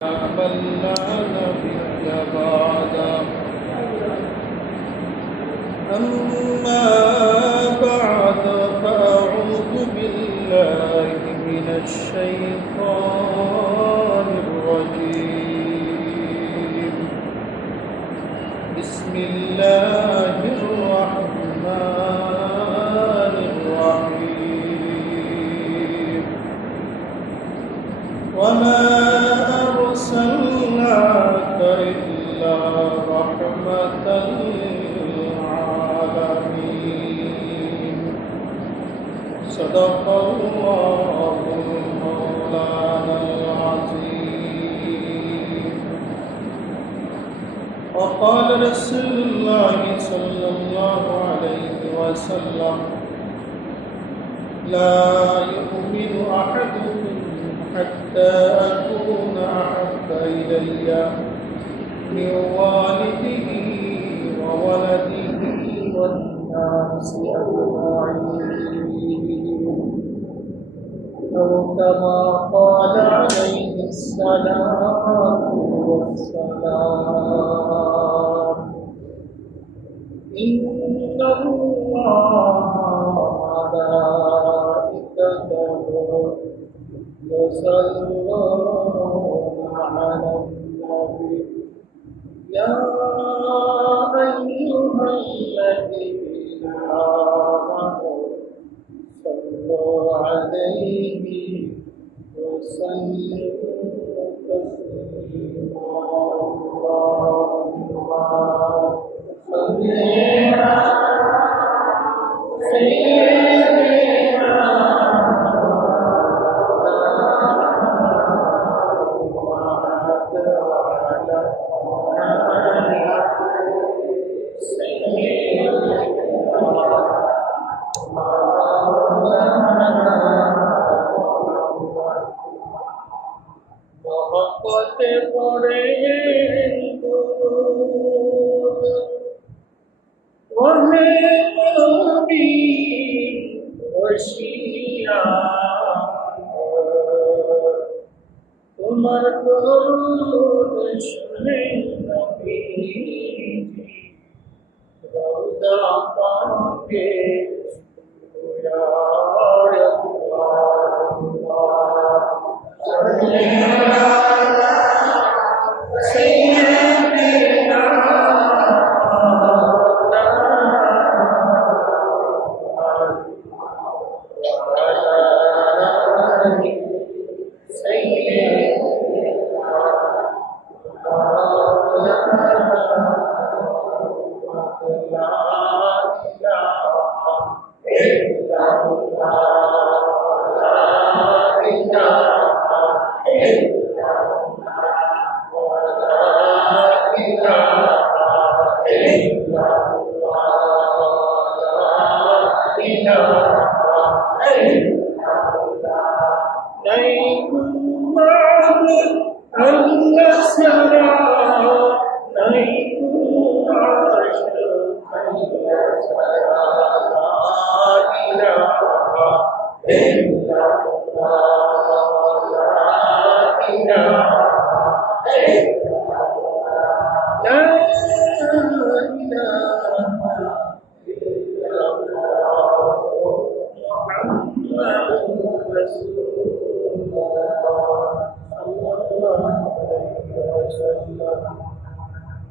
من لا نبي بعده. أما بعد فأعوذ بالله من الشيطان الرجيم. بسم الله الرحمن الرحيم. وما أرسلناك إلا رحمة للعالمين. صدق الله مولانا العظيم. وقال رسول الله صلى الله عليه وسلم: لا يؤمن أحدكم حتى أكون أحب إلي من والده وولده والناس أجمعين، أو كما قال عليه الصلاة والسلام. إن الله وملائكته يصلون على النبي يا أيها الذين آمنوا صلوا عليه وسلموا تسليما. اللهم صل على سيدنا मोहब्बत पड़े दूध वहे नबी वशिया तुम्हार दरूद सुने नबी रौदा पाके या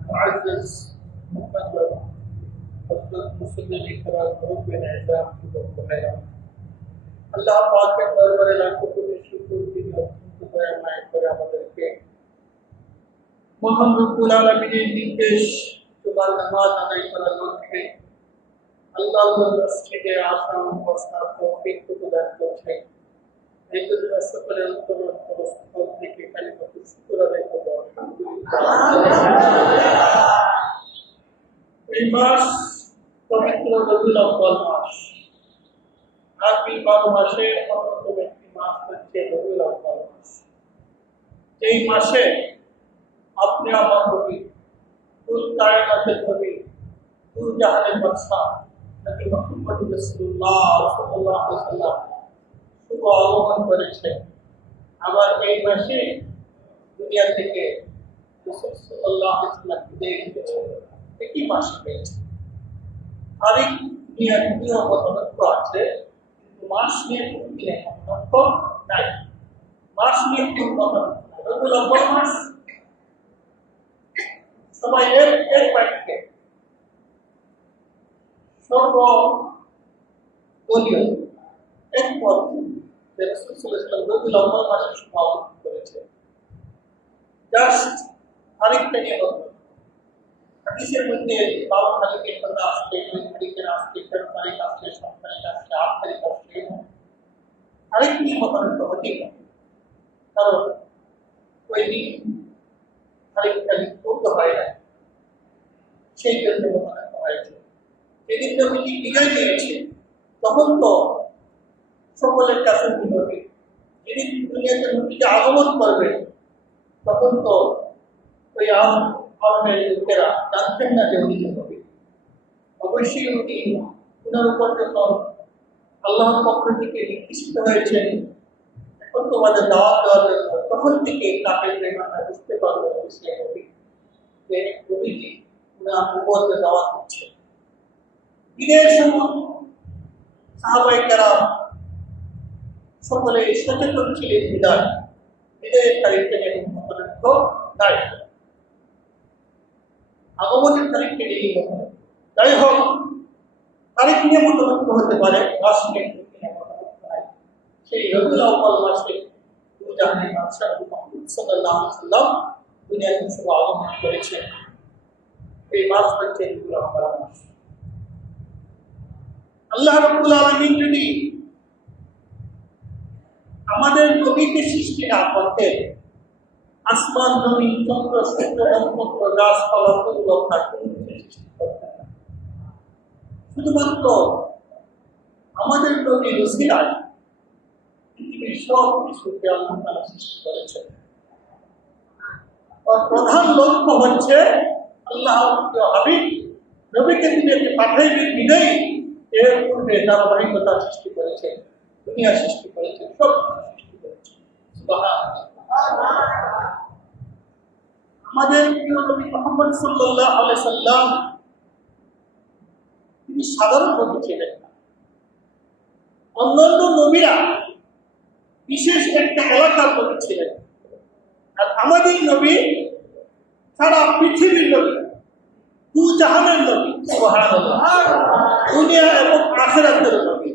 معزز مقدر حضرت मुसल्ली इकराम ग्रुप में एजाम की बखैर अल्लाह पाक के दरबारे लाखों कोटि शुक्र की दया माय করে আমাদেরকে মহান রব্বুল আলামিনের নির্দেশ তোমার নামাজ আদায় করার লক্ষ্যে আল্লাহর মসজিদে আসা অবস্থা তৌফিক প্রদান করছে। এই জন্য সকলে অন্তরস্থল থেকে কালিমাতুল শুকর আদায় করব। এই মাস পবিত্র রবিউল আউয়াল মাস। আরবি 12 মাসের অন্যতম একটি মাস হচ্ছে রবিউল আউয়াল মাস। এই মাসে আপনি আমার নবী, কুল কায়নাতের নবী, কুল জাহানের বাদশা নবী মুহাম্মদ রাসূলুল্লাহ সাল্লাল্লাহু আলাইহি ওয়াসাল্লাম শুভ আগমন করেছে। আবার এই মাসে দুনিয়া থেকে রাসূল সাল্লাল্লাহু আলাইহি ওয়াসাল্লাম বিদায় নিয়েছেন একই মাসে হয়েছে। তারিখ নিয়ে নিয়ম মতামত আছে, কিন্তু মাস নিয়ে কোনো নিয়ম মতামত নাই। মাস নিয়ে কোনো মতামত নাই। রবিউল আউয়াল মাস সবাই এক বাক্যে সর্বদলীয় একমত যে রাসূল সাল্লাল্লাহু আলাইহি ওয়াসাল্লাম রবিউল আউয়াল মাসে সমাপন করেছে। জাস্ট তারিখটা নিয়ে কথা। হাদিসের মধ্যে 12 তারিখের কথা আসছে, 2 তারিখের আসছে, 13 তারিখ আসছে, 7 তারিখ আসছে, 8 তারিখ আসছে। তারিখ নিয়ে মতামত হতেই পারে, কারণ ওই দিন তারিখটা করতে হয় না, সেই জন্য মতামত হয়েছে। যেদিন নবীজি বিদায় নিয়েছে তখন তো সকলের কাছে বিনতি, যেদিন দুনিয়াতে নবীজি আগমন করবে তখন তো ওই আরবের লোকেরা জানতেন না যে উনি নবী। অবশ্যই উনি ওনার উপর যখন আল্লাহর পক্ষ থেকে নির্দিষ্ট হয়েছেন এখন তোমাদের দাওয়াত দেওয়ার জন্য, তখন থেকে তাকে প্রেরণা বুঝতে পারলো সে নবী, যে নবীজি ওনার উপরে দাওয়াত দিচ্ছে। ঈদের সময় সাহাবায়ে কেরাম সকলে সচেতন ছিলেন বিদায় ঈদের তারিখে এবং মতানৈক্য নাই, আগমনের তারিখকে নিয়ে মতানৈক্য। যাই হোক, তারিখ নিয়ে মতানৈক্য হতে পারে, মাস নিয়ে মতানৈক্য নাই। সেই রবিউল আউয়াল মাসে দুজাহানের বাদশাহ মুহাম্মদ সাল্লাল্লাহু আলাইহি ওয়াসাল্লাম দুনিয়াতে শুভ আগমন করেছেন। এই মাস হচ্ছে রবিউল আউয়াল মাস। আল্লাহ রাব্বুল আলামিন যদি আমাদের নবীকে সৃষ্টি না করতেন, আসমান জমিন চন্দ্র সূর্য নক্ষত্র গাছপালা ফুললতা কোনো কিছু সৃষ্টি করতেন না। শুধুমাত্র আমাদের নবী রসুলায় পৃথিবীর সব কিছুকে আল্লাহ তাআলা সৃষ্টি করেছেন। আর প্রধান লক্ষ্য হচ্ছে আল্লাহ হাবিব নবীকে দুনিয়াতে পাঠাইবেন বিদায়ী এর পূর্বে ধারাবাহিকতা সৃষ্টি করেছেন, দুনিয়া সৃষ্টি করেছেন, সব সৃষ্টি করেছেন। সুবহানাল্লাহ। আমাদের প্রিয় নবী মুহাম্মদ সাল্লাল্লাহু আলাইহি সাল্লাম তিনি সাধারণ নবী ছিলেন না। অন্যান্য নবীরা বিশেষ একটা এলাকার নবী ছিলেন, আর আমাদের নবী সারা পৃথিবীর নবী, দু জাহানের নবী। সুবহানাল্লাহ। দুনিয়া এবং আখিরাতের নবী,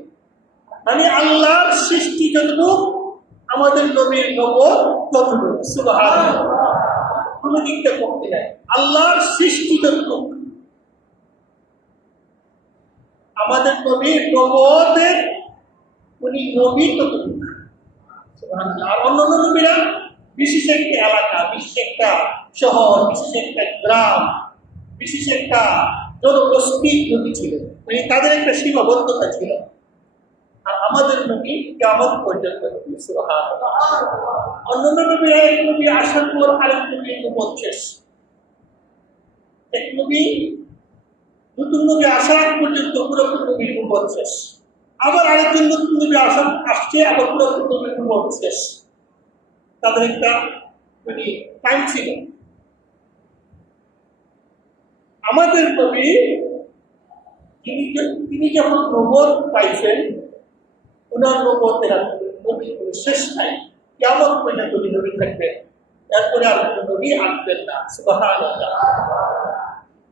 মানে আল্লাহর সৃষ্টি যতটুকু আমাদের নবীর নবুয়ত ততটুকু। সুবহানাল্লাহ। কোনো দিকটা কমতে নাই, আল্লাহর সৃষ্টি যতটুকু আমাদের নবীর নবুয়তের উনি নবী ততটুকু। সুবহানাল্লাহ। আর অন্যান্য নবীরা বিশেষ একটা এলাকা, বিশেষ একটা শহর, বিশেষ একটা গ্রাম, বিশেষ একটা জনগোষ্ঠীর নবী ছিলেন, মানে তাদের একটা সীমাবদ্ধতা ছিল। আর আমাদের নবী কিয়ামত পর্যন্ত নবী। সুবহানাল্লাহ। অন্যান্য নবীরা এক নবী আসার পর আরেক নবীর নবুয়ত শেষ, এক নবী নতুন নবী আসার পর্যন্ত পুরোপুরি নবীর নবুয়ত শেষ, আবার আরেকজন নতুন নবী আসছে, আবার পুরোপুরি নবীর নবুয়ত শেষ। তাদের একটা মানে টাইম ছিল। আমাদের নবী তিনি যখন নবুয়ত পাইছেন, ওনার নবুয়তের নবী শেষ নাই, কিয়ামত পর্যন্ত নবী থাকবেন, এরপরে আর কোনো নবী আসবেন না। সুবহানাল্লাহ।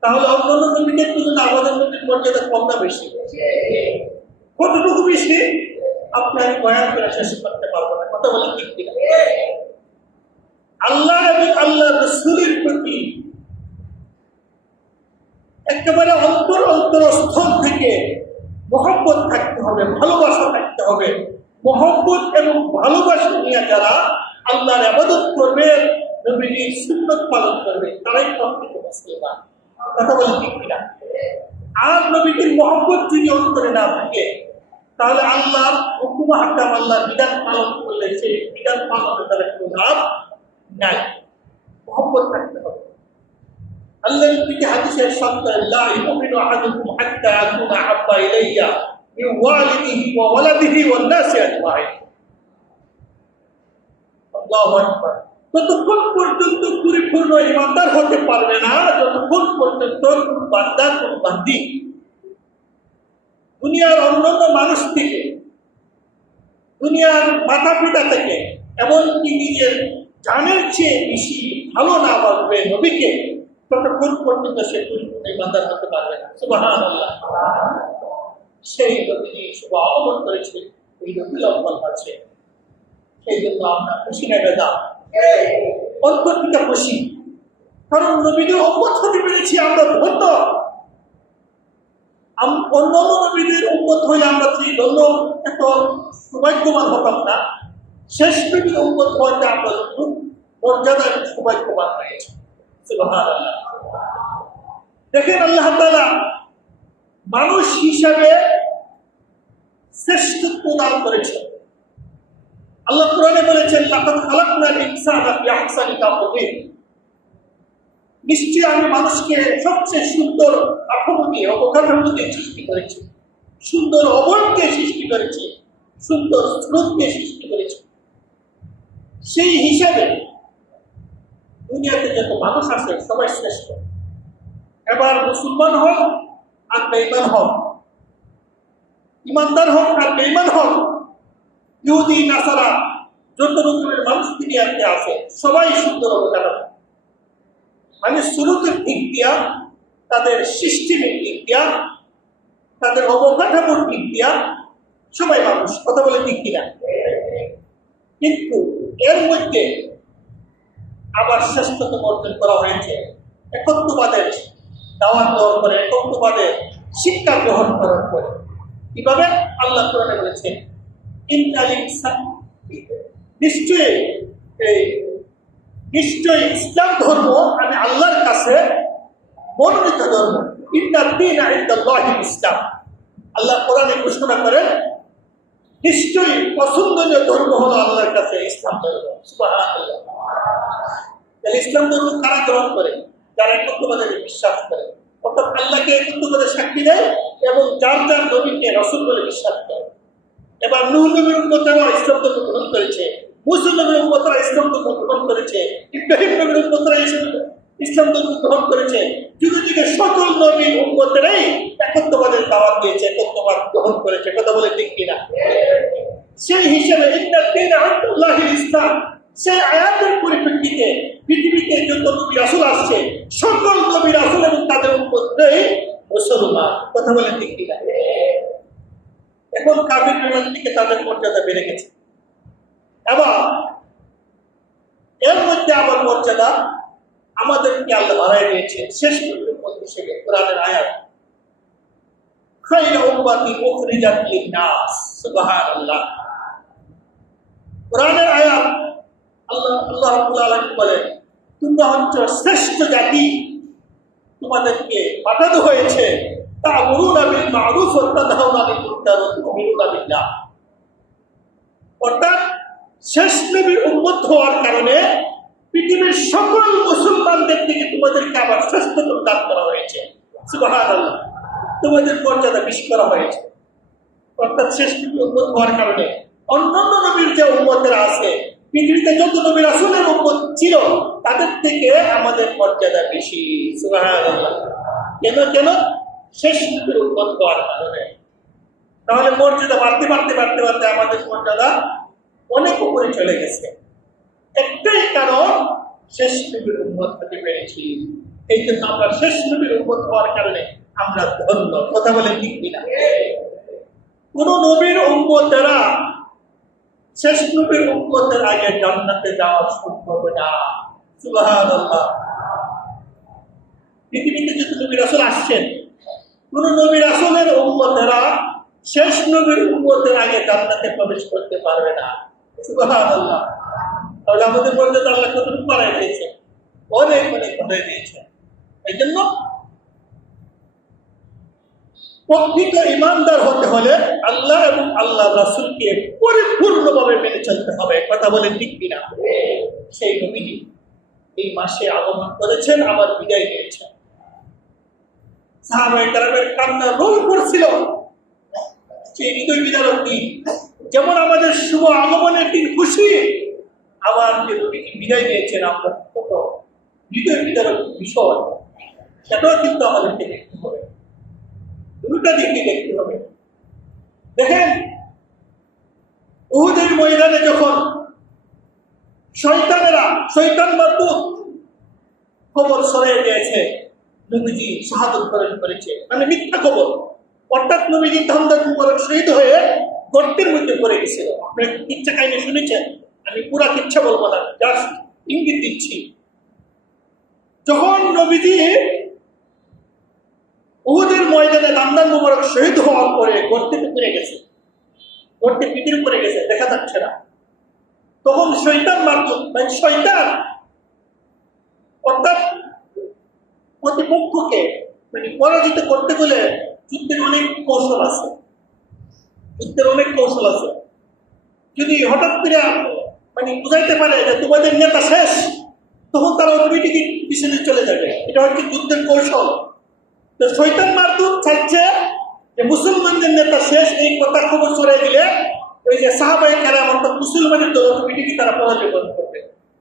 তাহলে অন্যান্য নবীদের তুলনায় আমাদের নবীর মর্যাদা কম না বেশি? কতটুকু বেশি আপনি আমি বয়ান করে শেষ করতে পারবো না, কথা বলে ঠিক কিনা? আল্লাহ এবং আল্লাহ রাসূলের প্রতি একেবারে অন্তরস্থল থেকে মহব্বত থাকতে হবে, ভালোবাসা থাকতে হবে। মহব্বত এবং ভালোবাসা নিয়ে যারা আল্লাহর ইবাদত করবে, নবীজির সুন্নাত পালন করবে, তারাই প্রকৃত মুসলমান। কথা বলে ঠিক কিনা? আর নবীজির মহব্বত যদি অন্তরে না থাকে, তাহলে আল্লাহর হুকুম হাকাম, আল্লাহর বিধান পালন করলে সেই বিধান পালনের দ্বারা কোনো লাভ নাই। মহব্বত থাকতে হবে। আল্লাহর নবীকে হাদিসে ইরশাদ করেন, লা ইউমিনু আহাদুকুম হাত্তা আকুনা আহাব্বা ইলাইয়া মিন ওয়ালিদিহি ওয়া ওয়ালাদিহি ওয়ান নাসি আজমাইন। আল্লাহু আকবার। ততক্ষণ পর্যন্ত পরিপূর্ণ ইমানদার হতে পারবে না যতক্ষণ পর্যন্ত কোন বান্দা কোন বান্দি দুনিয়ার অন্যান্য মানুষ থেকে, দুনিয়ার মাতা পিতা থেকে, এমনকি নিজের জানের চেয়ে বেশি ভালো না বাসবে নবীকে, ততক্ষণ পর্যন্ত সে পরিপূর্ণ ইমানদার হতে পারবে না। সুবহানাল্লাহ। সেই নবীজি শুভ আগমন করেছে, এই নবী লক্ষণ আছে, সেই জন্য আমরা খুশি নেবে দাও, অন্তর থেকে খুশি, কারণ নবীদের উম্মত হতে পেরেছি আমরা ধন্য। অন্যান্য নবীদের উম্মত হয়ে আমরা সেই ধন্য এত সৌভাগ্যবান হতাম না, শেষ নবীর উম্মত হইতে আমরা মর্যাদার সৌভাগ্যবান হয়েছি। সুবহানাল্লাহ। দেখেন আল্লাহ তাআলা মানুষ হিসাবে শ্রেষ্ঠত্ব দান করেছেন। আল্লাহ কোরআনে বলেছেন, লাকাদ খালাকনাল ইনসানা ফি আহসানি তাকওয়িম, নিশ্চয়ই আমি মানুষকে সবচেয়ে সুন্দর কাঠামো দিয়ে, অবকাঠামো দিয়ে সৃষ্টি করেছি, সুন্দর অবয়বকে সৃষ্টি করেছি, সুন্দর স্রোতকে সৃষ্টি করেছি। সেই হিসাবে দুনিয়াতে যত মানুষ আছে সবাই শ্রেষ্ঠ। এবার মুসলমান হোক আর বেঈমান হোক, ইমানদার হোক আর বেঈমান হোক, ইহুদি নাসারা যত রকমের মানুষ দুনিয়াতে আছে সবাই সুন্দর অবকাঠামো, মানে শুরুতের দিক দিয়া, তাদের সিস্টেমের দিক দিয়া, তাদের অবকাঠামোর দিক দিয়া সবাই মানুষ। কথা বলে ঠিক কিনা? কিন্তু এর মধ্যে আবার শ্রেষ্ঠত্ব অর্জন করা হয়েছে একত্ববাদের দাওয়াত দেওয়ার পরে, একত্ববাদের শিক্ষা গ্রহণ করার পরে। কিভাবে? আল্লাহ কোরআনে বলেছেন, নিশ্চয়ই ইসলাম ধর্ম আমি আল্লাহর কাছে মনোনীত ধর্ম। ইসলাম, আল্লাহ কোরআনে ঘোষণা করেন, নিশ্চয়ই পছন্দনীয় ধর্ম হলো আল্লাহর কাছে ইসলাম ধর্ম। সুবহানাল্লাহ। ইসলাম ধর্ম কারা গ্রহণ করে? যারা একত্ববাদে বিশ্বাস করে, অর্থাৎ আল্লাহকে একত্ববাদে সাক্ষী দেয় এবং যার যার নবীকে রাসূল বলে বিশ্বাস করে। এবার নূহ নবীর উম্মতেরা ইসলাম ধর্ম গ্রহণ করেছে, মুসা নবীর উম্মতেরা ইসলাম ধর্ম গ্রহণ করেছে, ইব্রাহিম নবীর উম্মতেরা ইসলাম ধর্ম গ্রহণ করেছে। যুগে যুগে সকল নবীর উম্মতেরাই একত্ববাদের দাওয়াত দিয়েছে, একত্ববাদ গ্রহণ করেছে। কথা বলে ঠিক কিনা? সেই হিসেবে ইসলাম, সেই আয়াতের পরিপ্রেক্ষিতে পৃথিবীতে যত নবী রাসূল আসছে সকল নবী রাসূল এবং তাদের উম্মতরাই মুসলমান। কথা বলে ঠিক কিনা? এখন কাফির বিমান থেকে তাদের মর্যাদা বেড়ে গেছে। এবার এর মধ্যে আবার মর্যাদা আমাদেরকে আল্লাহ বাড়াই দিয়েছে। শেষ পর্যন্ত হিসেবে কোরআনের আয়াত, খায়রা উম্মাতিন উখরিজাত লিন-নাস। সুবহানাল্লাহ। কোরআনের আয়াত আল্লাহ রাব্বুল আলামিন বলেন, তোমরা হচ্ছে শ্রেষ্ঠ জাতি, তোমাদেরকে পাঠানো হয়েছে তা'মুরুনা বিল মা'রুফ ওয়া তানহাউনা আনিল মুনকার ওয়া তু'মিনুনা বিল্লাহ। অর্থাৎ শেষ নবীর উম্মত হওয়ার কারণে পৃথিবীর সকল মুসলমানদের থেকে তোমাদেরকে আবার শ্রেষ্ঠত্ব দান করা হয়েছে। সুবহানাল্লাহ। তোমাদের মর্যাদা বেশি করা হয়েছে। অর্থাৎ শেষ নবীর উম্মত হওয়ার কারণে অন্যান্য নবীর যে উম্মতেরা আছে, পৃথিবীতে যত নবী রাসূলের উম্মত ছিল তাদের থেকে আমাদের মর্যাদা বেশি। সুবহানাল্লাহ। কেন? শেষ নবীর উম্মত হওয়ার কারণে। তাহলে মর্যাদা বাড়তে বাড়তে বাড়তে বাড়তে আমাদের মর্যাদা অনেক উপরে চলে গেছে। একটাই কারণ, শেষ নবীর উম্মত হতে পেরেছি। এই জন্য আমরা শেষ নবীর উম্মত হওয়ার কারণে আমরা ধন্য। কথা বলে ঠিক কিনা? কোন নবীর উম্মতেরা শেষ নবীর উম্মতের আগে জান্নাতে যাওয়া সম্ভব না। সুবহানাল্লাহ। পৃথিবীতে যত নবী রাসূল আসছেন, কোন নবী রাসূলের উম্মতেরা শেষ নবীর উম্মতের আগে জান্নাতে প্রবেশ করতে পারবে না। সুবহানাল্লাহ। তাহলে আমাদের মর্যাদা আল্লাহ কতটুকু বাড়াই দিয়েছে? অনেক অনেক বাড়াই দিয়েছে। এই জন্য প্রকৃত ইমানদার হতে হলে আল্লাহ এবং আল্লাহ রাসূলকে পরিপূর্ণভাবে মেনে চলতে হবে। কথা বলে ঠিক কিনা? সেই নবীজি এই মাসে আগমন করেছেন, আবার বিদায় নিয়েছেন। সাহাবায়ে কেরামের কান্না রোল করছিল সেই হৃদয় বিদারক দিন। যেমন আমাদের শুভ আগমনের দিন খুশি, আবার যে নবীজি বিদায় নিয়েছেন আমরা কত হৃদয় বিদারক বিষয়, সেটাও কিন্তু আমাদেরকে দেখতে হবে, দুটা দিকে দেখতে হবে। দেখেন উহুদের ময়দানে যখন শয়তান মারদুদ খবর ছড়িয়ে দিয়েছে নবীজি শাহাদত বরণ করেছে, মানে মিথ্যা খবর, অর্থাৎ নবীজি ধামদার মুবারক শহীদ হয়ে গর্তের মধ্যে পড়ে গেছিল। আপনারা কিচ্ছা কাহিনী শুনেছেন, আমি পুরা কিচ্ছা বলবো না, জাস্ট ইঙ্গিত দিচ্ছি। যখন নবীজি উহুদের ময়দানে ধামদার মুবারক শহীদ হওয়ার পরে গর্তেতে পড়ে গেছে, গর্তে পিঠের পড়ে গেছে, দেখা যাচ্ছে না, তখন শয়তান মারদুদ মানে শয়তান অর্থাৎ প্রতিপক্ষকে মানে পরাজিত করতে গেলে যুদ্ধের অনেক কৌশল আছে, যদি হঠাৎ করে মানে বুঝাইতে পারে যে তোমাদের নেতা শেষ, তখন তারা অটোমেটিক পিছনে চলে যাবে। এটা হচ্ছে যুদ্ধের কৌশল। তো শয়তান মারদুদ চাইছে যে মুসলমানদের নেতা শেষ, এই কথা খবর ছড়িয়ে দিলে ওই যে সাহাবায়ে কেরাম অর্থাৎ মুসলমানের দল অটোমেটিক তারা পরাজয় বরণ করবে।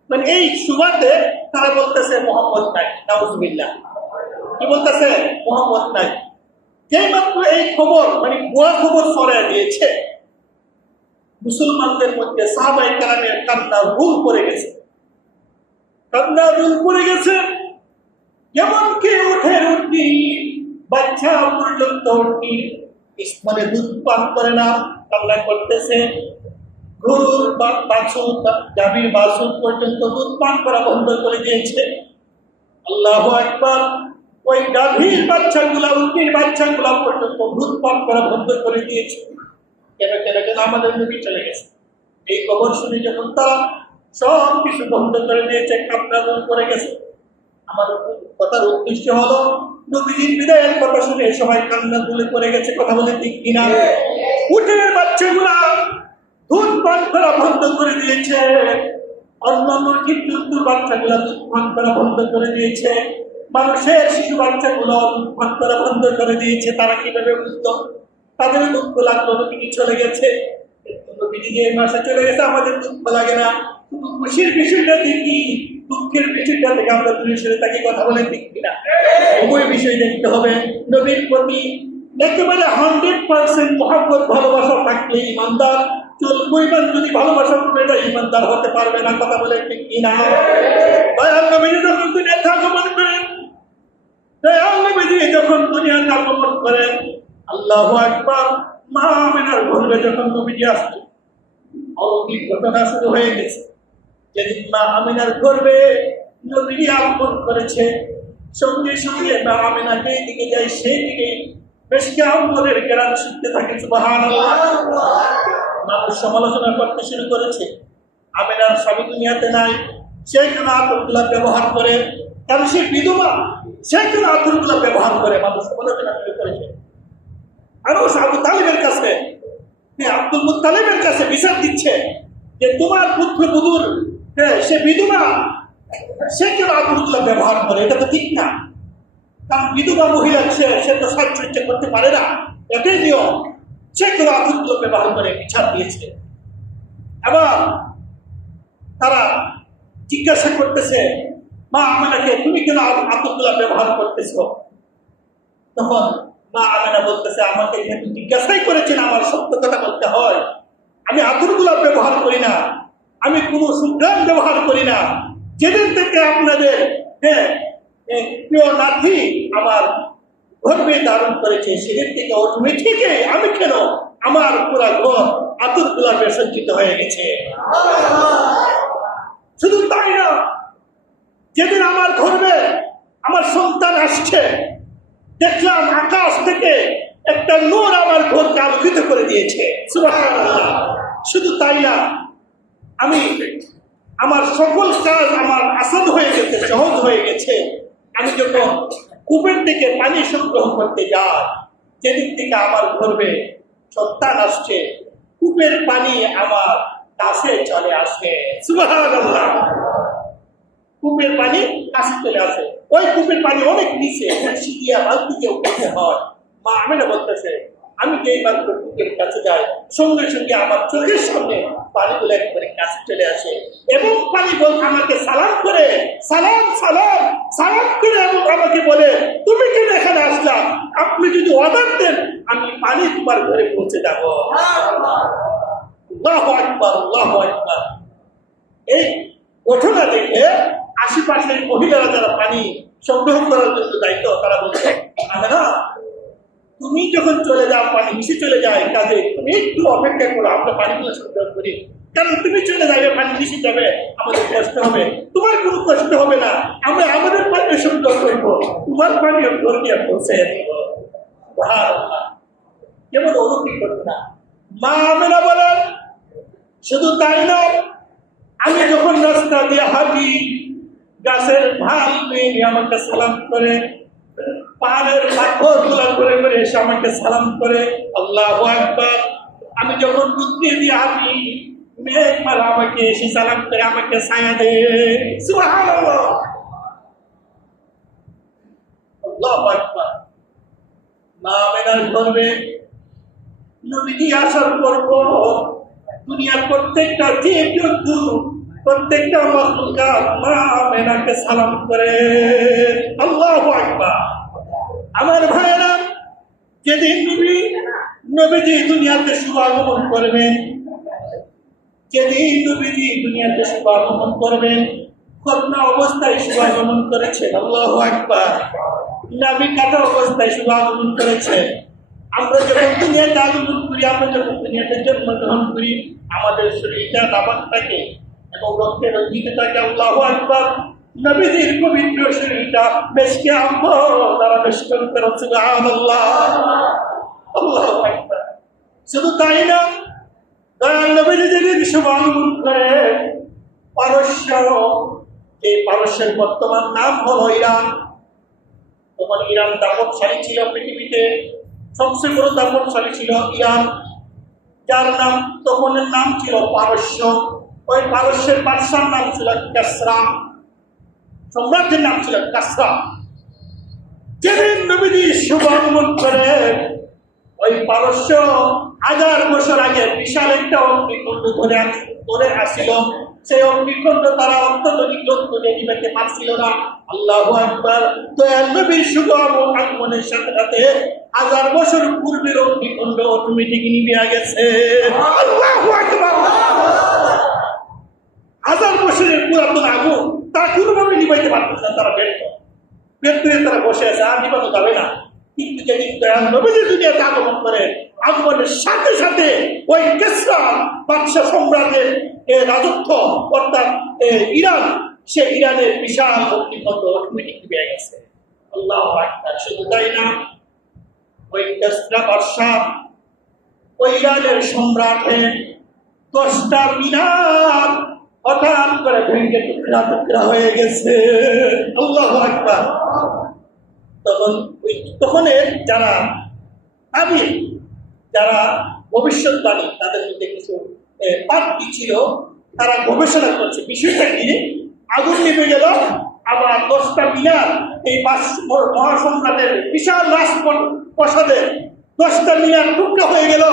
মানে এই সুবাদে তারা বলতেছে মোহাম্মদ নাই, নাউজুবিল্লাহ। কি বলতেছে? মোহাম্মদ নাই। যেই মাত্র এই খবর মানে ভুয়া খবর ছড়িয়ে দিয়েছে, মুসলমানদের মধ্যে সাহাবায়ে কেরামের কান্নার রুল পড়ে গেছে, এমনকি উঠি বাচ্চা পর্যন্ত উঠি স্তনে দুধ পান করে না, কান্না করতেছে। গরুর বাছুর গাভীর বাছুর পর্যন্ত দুধ পান করা বন্ধ করে দিয়েছে। আল্লাহু আকবার। ওই গাভীর বাচ্চাগুলা উটনির বাচ্চাগুলা পর্যন্ত দুধ পান করা বন্ধ করে দিয়েছে। কেন আমাদের নবী চলে গেছে। এই খবর শুনে যখন তারা সব কিছু বন্ধ করে দিয়েছে, কান্না করে গেছে। আমার কথার উদ্দেশ্য হলো নবীজির বিদায়ের কথা শুনে সবাই কান্না তুলে পড়ে গেছে। কথা বলে ঠিক কিনা? উটের বাচ্চাগুলা দুধ পান করা বন্ধ করে দিয়েছে, অন্যান্য জীবজন্তুর বাচ্চাগুলা দুধ পান করা বন্ধ করে দিয়েছে, মানুষের শিশু বাচ্চাগুলো দুধ পান করা বন্ধ করে দিয়েছে। তারা কিভাবে বুঝতো? তাদের দুঃখ লাগলো নবীজি চলে গেছে। নবীজি যে মাসে চলে গেছে আমাদের দুঃখ লাগে না, শুধু খুশির বিষয়টা দেখি, দুঃখের বিষয়টা থেকে আমরা দূরে সরে থাকি। কথা বলে ঠিক কিনা? উভয় বিষয় দেখতে হবে। নবীর প্রতি একেবারে 100% মহব্বত ভালোবাসা থাকলে ইমানদার, পরিমাণ যদি ভালোবাসা করে যায় ইমানদার হতে পারবে না। কথা বলে ঠিক কিনা? দয়াল নবীজি যখন দুনিয়াতে আগমন করেন, আল্লাহু আকবার, মা আমিনার ঘরে যখন নবীজি আসছে, অলৌকিক ঘটনা শুরু হয়ে গেছে। যেদিন মা আমিনার গর্ভে নবীজি আগমন করেছে, সঙ্গে সঙ্গে মা আমিনা যেই দিকে যায় সেই দিকে বেশকে আম্বরের কেরাম শুনতে থাকে। সুবহানাল্লাহ। মানুষ সমালোচনা করতে শুরু করেছে, আমিনার স্বামী দুনিয়াতে নাই, সে কেন আতরগুলা ব্যবহার করে, কারণ সে বিধবা, সে কেন আতরগুলা ব্যবহার করে, মানুষ সমালোচনা শুরু করেছে। মানুষ আবু তালিবের কাছে, আব্দুল মুত্তালিবের কাছে বিচার দিচ্ছে যে তোমার পুত্রবধূর সে বিধবা, সে কেন আতরগুলা ব্যবহার করে, এটা তো ঠিক না। কারণ বিধবা মহিলা সে তো সাজসজ্জা করতে পারে না, এটাই নিয়ম। সে কেন আতরগুলো ব্যবহার করে বিচার দিয়েছে। আবার তারা জিজ্ঞাসা করতেছে মা আমিনাকে, তুমি কেন আতরগুলা ব্যবহার করতেছ? তখন মা আমিনা বলতেছে, আমাকে যেহেতু জিজ্ঞাসাই করেছেন আমার সত্য কথা বলতে হয়। আমি আতরগুলা ব্যবহার করি না, আমি কোনো সুগ্রাম ব্যবহার করি না। যেদিন থেকে আপনাদের প্রিয় নাথি আমার গর্ভে ধারণ করেছে, সেদিন থেকে অটোমেটিকই আমি কেন আমার পুরা ঘর আতরগুলা সজ্জিত হয়ে গেছে। শুধু তাই না, যেদিন আমার গর্ভে আমার সন্তান আসছে, দেখলাম আকাশ থেকে একটা নূর আমার ঘরকে আলোকিত করে দিয়েছে। সুবহানাল্লাহ। শুধু তাই না, আমি আমার সকল কাজ আমার আসান হয়ে গেছে, সহজ হয়ে গেছে। আমি যখন কূপের দিকে পানি সংগ্রহ করতে যাই, যেদিক থেকে আমার গর্ভে সন্তান আসছে, কূপের পানি আমার কাছে চলে আসে। সুবহানাল্লাহ। কূপের পানি কাছে চলে আসে। ওই কূপের পানি অনেক নিচে, সিঁড়িয়া বালতি দিয়ে উঠতে হয়। মা আমিনা বলতেছে, আমি যেই মাত্র কূপের কাছে যাই, সঙ্গে সঙ্গে আমার চোখের সামনে পানিগুলো একবারে কাছে চলে আসে এবং পানি বল আমাকে সালাম করে সালাম সালাম সালাম করে এবং আমাকে বলে তুমি কেন এখানে আসলা, আপনি যদি অর্ডার দেন আমি পানি তোমার ঘরে পৌঁছে যাবো। আল্লাহু আকবার, আল্লাহু আকবার। এই ঘটনা দেখে আশেপাশের মহিলারা যারা পানি সংগ্রহ করার জন্য দায়িত্ব, তারা বলছে না, তুমি যখন চলে যাও পানি মিশে চলে যায়, কাজে তুমি একটু অপেক্ষা করো, আমরা পানিগুলো সংগ্রহ করি, কারণ তুমি চলে যাবে পানি মিশে যাবে, আমাদের কষ্ট হবে, তোমার কোনো কষ্ট হবে না, আমরা আমাদের পানি সংগ্রহ করবো, তোমার পানি ঘর দিয়ে পৌঁছে দিব। কেমন অলৌকিক ঘটনা। মা আমেনা বলেন শুধু তাই নয়, আমি যখন রাস্তা দিয়ে হাঁটি গাছের ঢাল পেয়ে আমাকে সালাম করে, পাহাড়ের পাথর গুলা করে করে এসে আমাকে সালাম করে, আল্লাহু আকবার। আমি যখন রুদ্রে দিয়ে হাঁটি মেঘ মালা আমাকে এসে সালাম করে আমাকে ছায়া দেয়। সুবহানাল্লাহ, আল্লাহু আকবার। মা আমেনার গর্বে নবীজি আসার পর দুনিয়ার প্রত্যেকটা জীব-জন্তু, প্রত্যেকটা মাখলুকাত মা আমেনাকে সালাম করে। আল্লাহু আকবার। আমার ভাইয়েরা, যেদিন নবীজি দুনিয়াতে শুভ আগমন করবেন, যেদিন নবীজি দুনিয়াতে শুভ আগমন করবেন, খতনা অবস্থায় শুভ আগমন করেছেন। আল্লাহু আকবার। নাভি কাটা অবস্থায় শুভ আগমন করেছেন। আমরা যখন দুনিয়াতে আগমন করি, আমরা যখন দুনিয়াতে জন্মগ্রহণ করি, আমাদের শরীরটা নাবাক থাকে এবং রক্তে রঞ্জিত থাকে। আল্লাহু আকবার। নবীজির পবিত্র শরীরটা মেশকে আম্বর দ্বারা বেষ্টন করে। সুবহানাল্লাহ, আল্লাহু আকবার। শুধু তাই না, দয়াল নবীজি যেদিন শুভ আগমন করে, পারস্য, এই পারস্যের বর্তমান নাম হলো ইরান। তখন ইরান দাপটশালী ছিল, পৃথিবীতে সবচেয়ে বড় দাপটশালী ছিল ইরান, যার নাম তখনের নাম ছিল পারস্য। ওই পারস্যের বাদশার নাম ছিল কাসরা, সম্রাটের নাম ছিল কাসরা। যেদিন নবীজি শুভ আগমন করে, ওই পারস্য 1000 বছর আগে বিশাল একটা অগ্নিকুণ্ড ধরে আসছিল। সেই অগ্নিকুণ্ড তারা অত্যন্ত নিগ্রহ করে নিবাইতে পারছিল না। আল্লাহু আকবার। দয়াল নবীর শুভ আগমনের সাথে সাথে 1000 বছর পূর্বের অগ্নিকুণ্ড অটোমেটিক নিভে গেছে। আল্লাহু আকবার। 1000 বছরের পুরাতন আগুন তা কোনোভাবে নিবাইতে পারতেছে না, তারা ব্যর্থ হয়ে তারা বসে আছে, আর নিবানো যাবে না। কিন্তু যেদিন দয়াল নবীজি দুনিয়াতে আগমন করে, আগমনের সাথে সাথে ওই কিসরা বাদশা সম্রাটের রাজত্ব, অর্থাৎ ইরান, সে ইরানের বিশাল অগ্নিকুণ্ড অটোমেটিক নিভে গেছে। আল্লাহু আকবার। শুধু তাই না, ওই কিসরা বাদশা, ওই ইরানের সম্রাটের 10টা মিনার হঠাৎ করে ভেঙে টুকরা টুকরা হয়ে গেছে। আল্লাহু আকবার। তখনের যারা আবির, যারা ভবিষ্যৎবাণী, তাদের মধ্যে কিছু পার্টি ছিল, তারা গবেষণা করছে বিষয়টা নিয়ে। আগুন নিভে গেল, আবার 10টা মিনার, এই মহাসম্রাটের বিশাল রাজপ্রাসাদের 10টা মিনার টুকরা হয়ে গেল,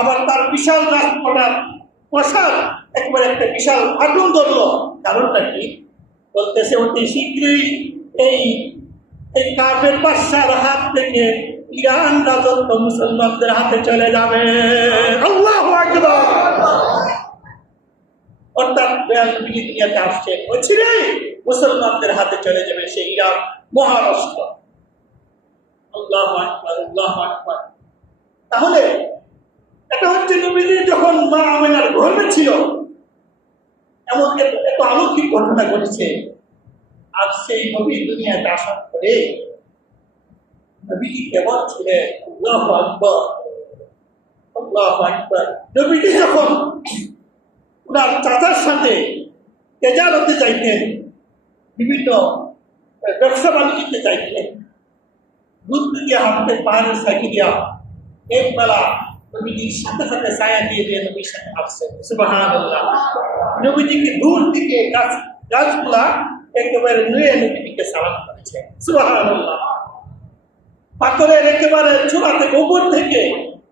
আবার তার বিশাল রাজপ্রাসাদ একবার একটা বিশাল আগুন ধরলো। কারণটা কি? বলতেছে অতি শীঘ্রই এই কাফের বাদশার হাত থেকে ইরান রাজত্ব মুসলমানদের হাতে চলে যাবে। আল্লাহু আকবার। অর্থাৎ দয়াল নবী দুনিয়াতে আসছে, ওইছিলেই মুসলমানদের হাতে চলে যাবে সেই ইরান, মহারাষ্ট্র। আল্লাহু আকবার, আল্লাহু আকবার। তাহলে এটা হচ্ছে নবীজি যখন মা আমেনার গর্ভে ছিল, এমন এত অলৌকিক ঘটনা ঘটেছে। আর সেই নবী দুনিয়াতে আসার পরে নবীজি কেমন ছিলেন? আল্লাহু আকবার, আল্লাহু আকবার। নবীজি যখন ওনার চাচার সাথে তেজারতে চাইতেন, বিভিন্ন ব্যবসা বাণিজ্যতে চাইতেন, দুধ দিয়ে হাঁটতে পাহাড়ের সাইকে দেওয়া, এক বেলা নবীজির সাথে সাথে ছায়া দিয়ে দিয়ে নবীর সাথে আসছেন। সুবহানাল্লাহ। নবীজিকে দূর থেকে গাছগুলা একেবারে নুয়ে নবীজিকে সালাম করেছে। সুবহানাল্লাহ। পাথরের একেবারে চূড়া থেকে উপর থেকে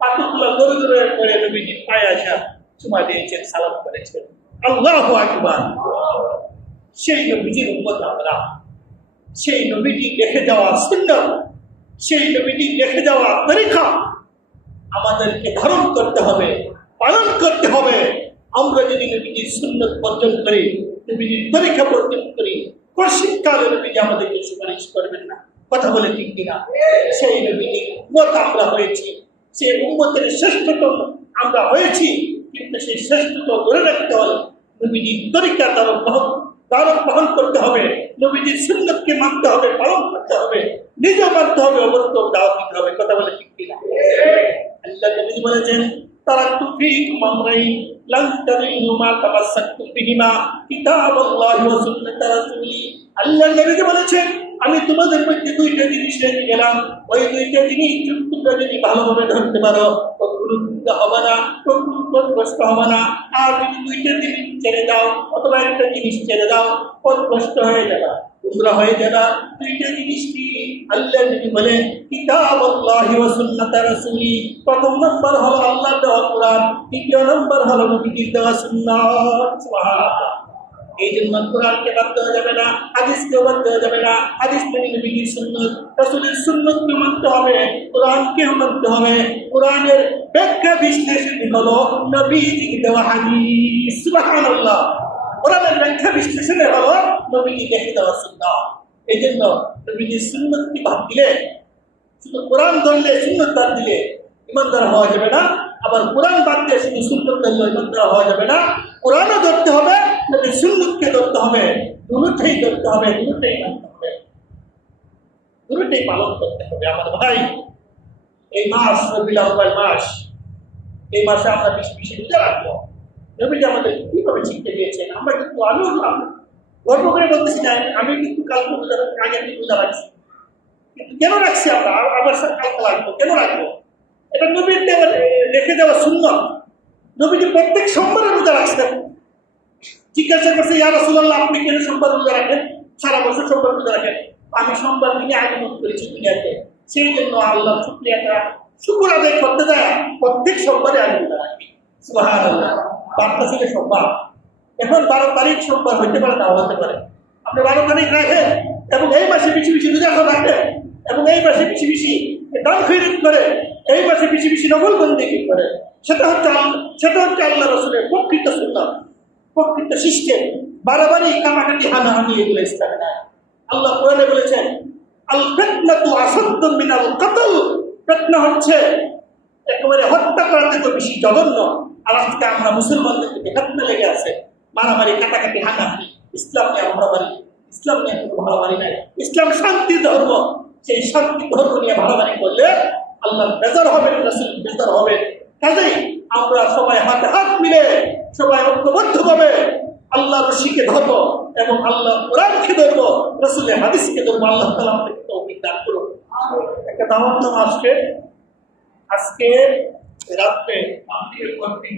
পাথরগুলো দৌড়ে দৌড়ে করে নবীজির পায়ে আসা চুমা দিয়েছেন, সালাম করেছেন। আল্লাহু আকবার। সেই নবীজির উম্মত আমরা, সেই নবীজি রেখে যাওয়া সুন্নাত, সেই নবীজি রেখে যাওয়া তরিকা আমাদেরকে ধারণ করতে হবে, পালন করতে হবে। আমরা যদি নবীজির সুন্নাত বর্জন করি, নবীজির তরিকা বর্জন করি, কশিকালে নবীজি আমাদেরকে সুপারিশ করবেন না। কথা বলে ঠিক কিনা? সেই নবীজির উম্মত আমরা হয়েছি, সেই উম্মতের শ্রেষ্ঠতম আমরা হয়েছি, কিন্তু সেই শ্রেষ্ঠত্ব ধরে রাখতে হলে নবীজির তরিকা দ্বারক বহন করতে হবে, নবীজির সুন্নাতকে মানতে হবে, পালন করতে হবে, নিজে মানতে হবে, অবরত দাওয়াত দিতে হবে। কথা বলে ঠিক কিনা? আল্লাহ নবী বলেছেন, তারাকতু ফীকুম আমরাইন লান তাদিল্লু মা তামাসসাকতুম বিহিমা কিতাবাল্লাহি ওয়া সুন্নাত রাসূলি। আল্লাহ নবী বলেছেন, আমি তোমাদের মধ্যে দুইটা জিনিস রেখে গেলাম, ওই দুইটা জিনিস তোমরা যদি ভালোভাবে ধরতে পারো কখনো গুণা হবে না, কখনো পথভ্রষ্ট হবে না। আর যদি দুইটা জিনিস ছেড়ে দাও অথবা একটা জিনিস ছেড়ে দাও, পথভ্রষ্ট হয়ে যাবে, গুমরা হয়ে যাবে। দুইটা জিনিস কি? আল্লাহ নবী বলেন, কিতাবাল্লাহি ওয়া সুন্নাত রাসূলি। প্রথম নম্বর হলো আল্লাহর দেওয়া কোরআন, দ্বিতীয় নম্বর হলো নবীজির দেওয়া সুন্নাত। সুবহানাল্লাহ। এই জন্য কোরআনকে বাদ দেওয়া যাবে না, হাদিসকে বাদ দেওয়া যাবে না। হাদিস মানে নবীজির সুন্নাত, রাসূলের সুন্নাতকে মানতে হবে, কোরআনকে মানতে হবে। কোরআনের ব্যাখ্যা বিশ্লেষণ হলো নবীজির দেওয়া হাদিস। সুবহানাল্লাহ। কোরআনের ব্যাখ্যা বিশ্লেষণে হলো নবীজির দেওয়া সুন্নাত। এই জন্য নবীজির সুন্নাতকে বাদ দিলে, শুধু কোরআন ধরলে সুন্নাত বাদ দিলে ইমানদার হওয়া যাবে না, আবার কোরআন বাদ দিয়ে শুধু সুন্নাত ধরলে ইমানদার হওয়া যাবে না। কোরআনও ধরতে হবে, নবীর সুন্নাতকে ধরতে হবে, দুটোই ধরতে হবে, দুটোই মানতে হবে, দুটোই পালন করতে হবে। আমার ভাই, এই মাস রবিউল আউয়াল মাস, এই মাসে আমরা বেশি বেশি রোজা রাখবো। নবীজি আমাদের কিভাবে শিক্ষা দিয়েছেন, আমরা কিন্তু আমিও গর্ব করে বলতেছি না, আমি কিন্তু কালকে রোজা আগে রোজা রাখছি, কিন্তু কেন রাখছি আমরা, আবার কালকে রাখবো, কেন রাখবো? এটা নবীর রেখে দেওয়া সুন্নাত। নবীজি প্রত্যেক সোমবারে রোজা রাখছেন। জিজ্ঞাসা করছে, ইয়া রাসূলুল্লাহ, আপনি কেন সোমবার রোজা রাখেন? সারা বছর সোমবার রোজা রাখেন। আমি সোমবার দিনে আগমন করেছি দুনিয়াতে, সেই জন্য আল্লাহ শুকর আদায় করতে দেয়, প্রত্যেক সোমবারে আমি রোজা রাখি। সুবহানাল্লাহ। 12টা ছিল সোমবার, এখন 12 তারিখ সোমবার হইতে পারে, নাও হতে পারে। আপনি 12 তারিখ রাখেন এবং এই মাসে বেশি বেশি রোজা রাখেন এবং এই মাসে বেশি বেশি দান খয়রাত করে, এই মাসে বেশি বেশি নফল বন্দেগী করে, সেটা হচ্ছে আল্লাহ রাসূলের প্রকৃত সুন্নাত, প্রকৃত সিস্টেম। বারবারই কামাকাটি হানাহানি এগুলো ইসলামে নাই। আল্লাহ কোরআনে বলেছেন, আল ফিতনাতু আসাদ্দু মিনাল কতল। ফিতনা হচ্ছে একেবারে হত্যা করা থেকে বেশি জঘন্য। আর আজকে আমরা মুসলমানদের থেকে ফিতনা লেগে আছে, মারামারি, কাটাকাটি, হানাহানি। ইসলাম নিয়ে মারামারি, ইসলাম নিয়ে কোনো মারামারি নাই। ইসলাম শান্তি ধর্ম, সেই শান্তি ধর্ম নিয়ে মারামারি করলে আল্লাহ বেজার হবেন, রাসূল বেজার হবেন। কাজেই আমরা সবাই হাতে হাত মিলে, সবাই ঐক্যবদ্ধভাবে আল্লাহর রশিকে ধরবো এবং আল্লাহ কোরআনকে ধরবো, রাসূলের হাদিসকে ধরবো। আল্লাহ তাআলা আমাদেরকে তৌফিক দান করুন। একটা দাওয়াত আজকে রাত্রে